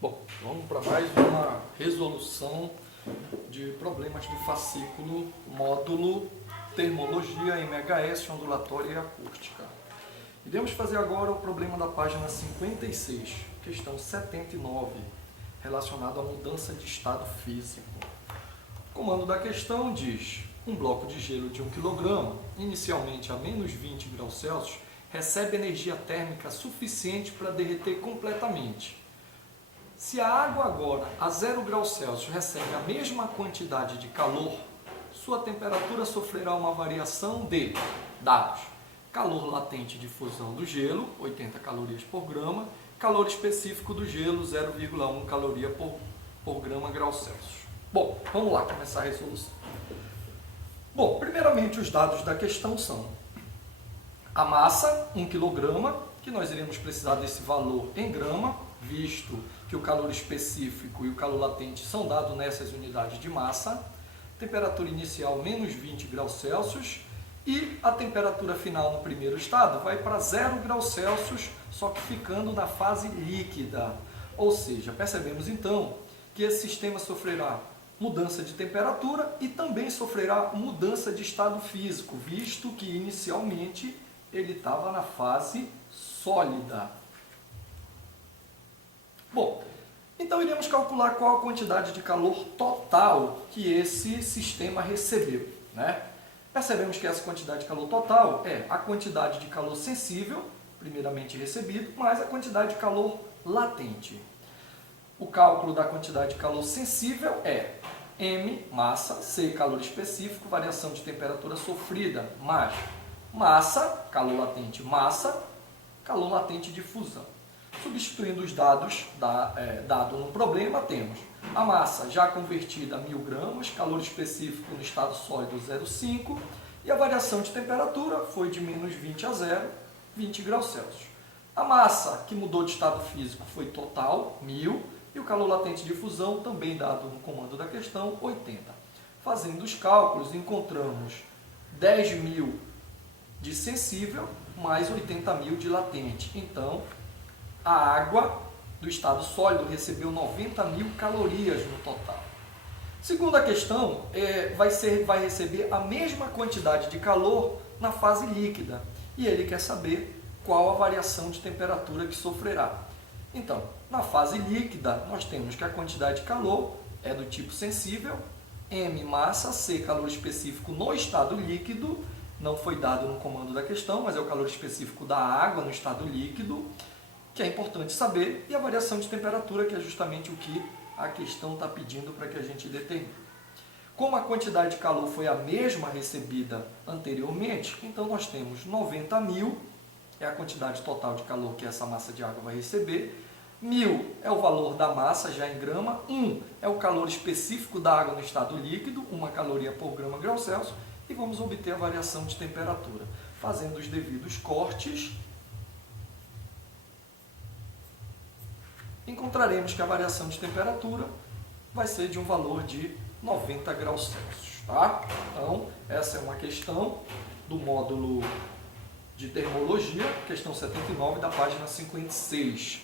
Bom, vamos para mais uma resolução de problemas do fascículo módulo Termologia MHS ondulatória e acústica. Iremos fazer agora o problema da página 56, questão 79, relacionado à mudança de estado físico. O comando da questão diz: um bloco de gelo de 1 kg, inicialmente a menos 20 graus Celsius, recebe energia térmica suficiente para derreter completamente. Se a água agora, a 0 graus Celsius, recebe a mesma quantidade de calor, sua temperatura sofrerá uma variação de dados: calor latente de fusão do gelo, 80 calorias por grama, calor específico do gelo, 0,1 caloria por grama grau Celsius. Bom, vamos lá começar a resolução. Bom, primeiramente os dados da questão são a massa, 1 kg, que nós iremos precisar desse valor em grama, visto que o calor específico e o calor latente são dados nessas unidades de massa, temperatura inicial menos 20 graus Celsius e a temperatura final no primeiro estado vai para 0 graus Celsius, só que ficando na fase líquida. Ou seja, percebemos então que esse sistema sofrerá mudança de temperatura e também sofrerá mudança de estado físico, visto que inicialmente ele estava na fase sólida. Bom, então iremos calcular qual a quantidade de calor total que esse sistema recebeu, né? Percebemos que essa quantidade de calor total é a quantidade de calor sensível, primeiramente recebido, mais a quantidade de calor latente. O cálculo da quantidade de calor sensível é M, massa, C, calor específico, variação de temperatura sofrida, mais massa, calor latente, massa, calor latente de fusão. Substituindo os dados dado no problema, temos a massa já convertida a 1000 gramas, calor específico no estado sólido 0,5 e a variação de temperatura foi de menos 20 a 0, 20 graus Celsius. A massa que mudou de estado físico foi total, 1000, e o calor latente de fusão, também dado no comando da questão, 80. Fazendo os cálculos, encontramos 10.000 de sensível mais 80.000 de latente. Então, a água do estado sólido recebeu 90.000 calorias no total. Segunda questão, vai receber a mesma quantidade de calor na fase líquida. E ele quer saber qual a variação de temperatura que sofrerá. Então, na fase líquida, nós temos que a quantidade de calor é do tipo sensível, M, massa, C, calor específico no estado líquido, não foi dado no comando da questão, mas é o calor específico da água no estado líquido, que é importante saber, e a variação de temperatura, que é justamente o que a questão está pedindo para que a gente determine. Como a quantidade de calor foi a mesma recebida anteriormente, então nós temos 90.000, é a quantidade total de calor que essa massa de água vai receber, 1000 é o valor da massa já em grama, 1 é o calor específico da água no estado líquido, 1 caloria por grama grau Celsius, e vamos obter a variação de temperatura. Fazendo os devidos cortes, encontraremos que a variação de temperatura vai ser de um valor de 90 graus Celsius. Tá? Então, essa é uma questão do módulo de termologia, questão 79 da página 56.